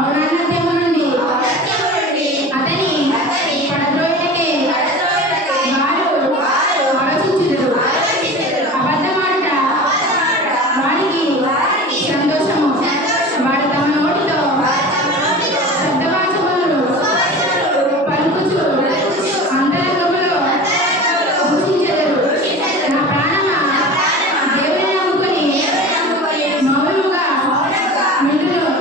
ఔన్నత్యము నుండి అతని పడద్రోయుటకే వారు ఆలోచించుదురు. అబద్ధమాడుట వారికి సంతోషము. వారు తమ నోటితో శబ్దవాచకములు పలుకుచు అంతరంగములో దూషించెదరు. నా ప్రాణమా దేవుని నమ్ముకొని మౌనముగా నుండును.